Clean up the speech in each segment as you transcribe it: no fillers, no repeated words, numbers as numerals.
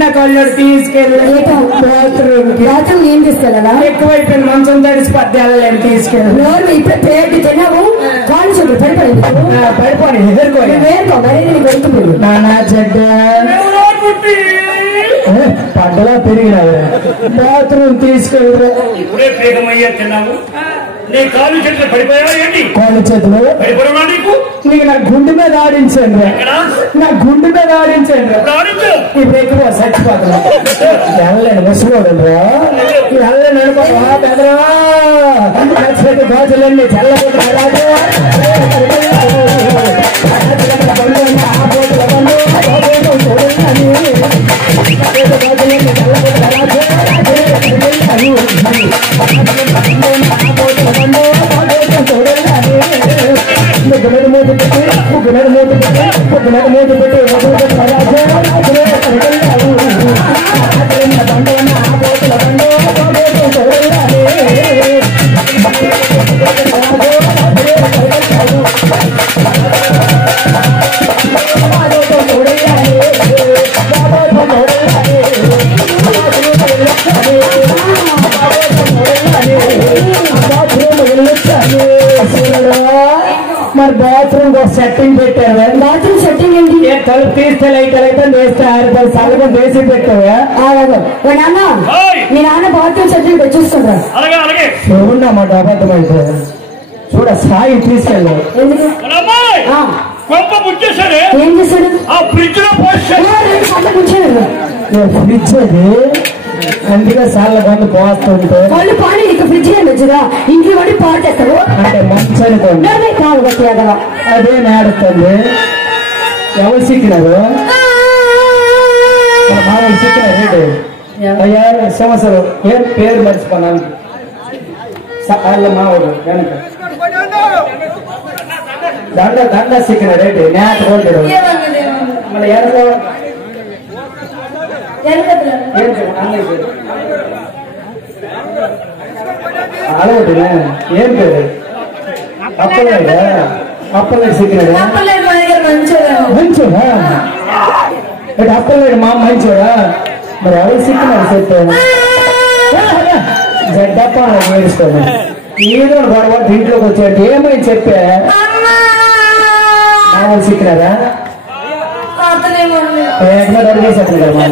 నా కళ్ళు తీసుకెళ్ళి బాత్రూమ్ ఏం తీసుకెళ్ళాలా? ఎక్కువైపోయింది, మంచం తడిసి పద్యాలను తీసుకెళ్ళి ఇప్పుడు పేరు తిన్నావు కాళ్ళు చూడు పడిపోయి ఎదుర్కోని వేరుకో మరి వెళ్తుంది నానా చెడ్డ పడ్డలా పెరిగినావు. బాత్రూమ్ తీసుకెళ్ళి ఇప్పుడే ప్రేమయ్యా తిన్నావు. నీ కాళ్ళు చేతులు పడిపోయావా ఏంటి? కాళ్ళు చేతులు పడిపోవా నీకు? నీకు నా గుండె మీద ఆడించండి, నా గుండె మీద ఆడించండి. ఇప్పుడు ఎక్కువ చచ్చిపోతున్నా వెళ్ళలేను ముసుకోడండి వెళ్ళలేను అనుకోవా బెదరా చచ్చిపోతే బాజులన్నీ చల్లబోతున్నారు. మరి బాత్రూమ్ సెట్టింగ్ పెట్టావా? బాత్రూమ్ సెట్టింగ్ ఏంటి? తలుపు తీస్తే లైట్ అయితే వేస్తే 6 సార్లు వేసి పెట్టావా? నాన్న మీ నాన్న బాత్రూమ్ సెట్టింగ్ చూసుకుంటా చూడమ్మా అబద్ధమైతే చూడ సాయి తీసుకెళ్ళా. ఎందుకు ఏం చేశాడు? ఫ్రిడ్జ్ అది అందుకే సార్లు కొంత పోస్తుంటే వాళ్ళు పాడి ఇక ఫ్రిడ్జ్ వచ్చుదా ఇంట్లో పడి పాడేస్తారు అంటే మంచి అనుకోండి అదే నేడుతుంది. ఎవరు సిక్కినారు? మామూలు సిక్కినారు అయ్యా సంవత్సరం ఏం పేరు మర్చిపోనాను వాళ్ళ మావాడు వెనక దండ సిక్కినాడు ఏంటి నేత కొట్టాడు మళ్ళీ అలవాటు ఏం పేరు? అప్పలేదా? అప్పలేడు సిక్కినాడు మంచోడా? అప్పలేడు మా మంచోడా? మరి ఎవరు సిక్కినాడు చెప్పాను జడ్డప్ప నేర్చుకోండి ఏదో గొడవ ఇంట్లోకి వచ్చాడు ఏమని చెప్పా మామూలు సిక్కినారా? అడిగేసాడు కదా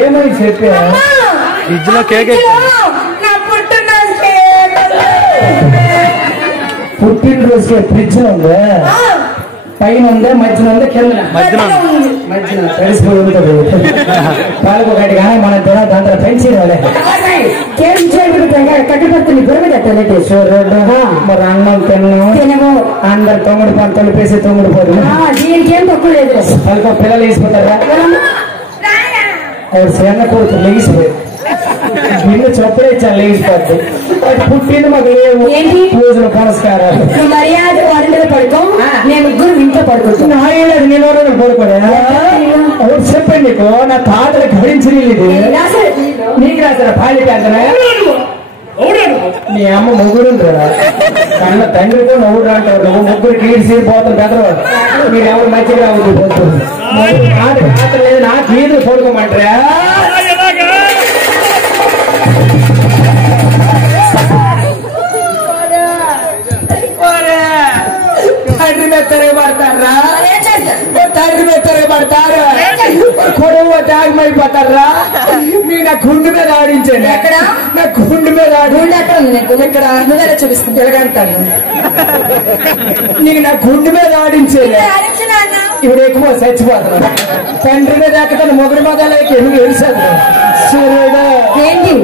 ఏమని చెప్పా ఫ్రిడ్జ్ లో కేక్ పుట్టినరోజు ఫ్రిడ్జ్ లో ఉందా? పైన ఉందా మధ్యన ఉందా కింద? మధ్యన తెలిసిపోయి ఉంటుంది. పాలకు ఒకటి కానీ మన దాంట్లో పెంచి కట్టుబడుతుంది గురబెట్టాలి సూర్యుడు మరి అన్నం తినము అందరు తొమ్మిడి పని తొలిపేసి తొమ్మిడి పోతుంది. దీనికేం తక్కువ లేదు. వాళ్ళకి పిల్లలు వేసిపోతారా? ಅವ್ರ ಸಣ್ಣ ಕೊಡ್ತು ಲೇಗಿಸ್ಬೇಕು ಇನ್ನು ಚಪ್ಪಡೆ ಇಚ್ಚ ಲೇಗಿಸ್ಬಾರ್ದು పుట్టిన మగలేవు పూజలు పురస్కారాలు మర్యాద వాడి మీద పడుకో నేను ముగ్గురు ఇంట్లో పడుకుంటున్నా నేను పడుకోడా ఎవరు చెప్పండి నీకు నా తాతలు గడించి ఇది నీకు రాసారా పాలిట నీ అమ్మ ముగ్గురు కన్న తండ్రితో నవ్వుడు అంటారు నువ్వు ముగ్గురు కీడి సీరిపోతారు పెద్దవాడు మీరు ఎవరు మంచిగా రావద్దు పోతుంది తాత లేదు నాకు ఈదులు పడుకోమంటారా తండ్రి మీద తిరగబడతారా తండ్రి మీద తిరగబడతారు కొడుకు త్యాగమైపోతారా మీ నా గుండు మీద ఆడించండి ఎక్కడ నా గుండు మీద ఆడి ఎక్కడ ఉంది ఇక్కడ నువ్వే చూపిస్తుంది ఎలాగంటాను నీకు నా గుండు మీద ఆడించేది ఇప్పుడు ఎక్కువ చచ్చిపోతారు తండ్రి మీద ఎక్కతాను మొగుడు మొదలకి నువ్వు ఏడుసాను సూర్యుడు ఏంటి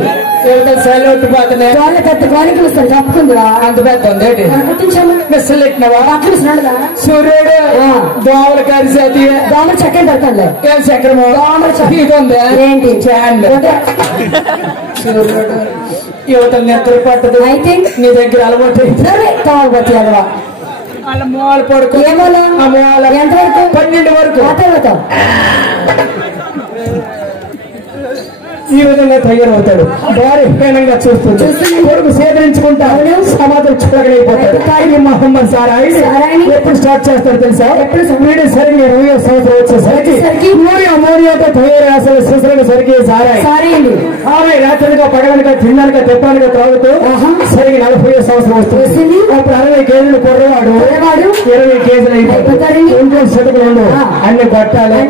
సెలవుట్టు పోతున్నాయి వాళ్ళ పెద్ద గాలికి వస్తారు తప్పుకుందిరా అంత పెద్ద ఉంది మిస్సులు ఎక్కినవా సూర్యుడు దోమల కరిసేది దోమల చక్రం పెడతాను ఏం చక్రము దోమల చక్రం ఉంది ఏంటి సూర్యుడు యువతలు నెత్తలు పట్టదు అయితే నీ దగ్గర అలవాటు తాగబోతు ఎదవా వాళ్ళ మూల పడుకో ఏమో ఎంతవరకు 12 వరకు ఈ విధంగా తయారవుతాడు. భారీ హీనంగా చూస్తుంది. కొడుకు సేకరించుకుంటా సమాజం చుట్టగలైపోతాడు. ఈ మహమ్మద్ సారాయి ఎప్పుడు స్టార్ట్ చేస్తాడు తెలుసా? వీడి సరిగ్గా 20వ సంవత్సరం వచ్చేసరికి మోరియాతో తయారు అసలు శిశులకు సరికి సారాయి రాత్రిగా పడగనక తిన్నాక తెప్పానుక త్రాగుతూ సరిగ్గా 40వ సంవత్సరం వస్తుంది. అప్పుడు 60 కేజీలు కొర్రవాడు 20 కేజీలు అయిపోతాడు. ఇంట్లో సరుకులు అన్ని కొట్టాలి.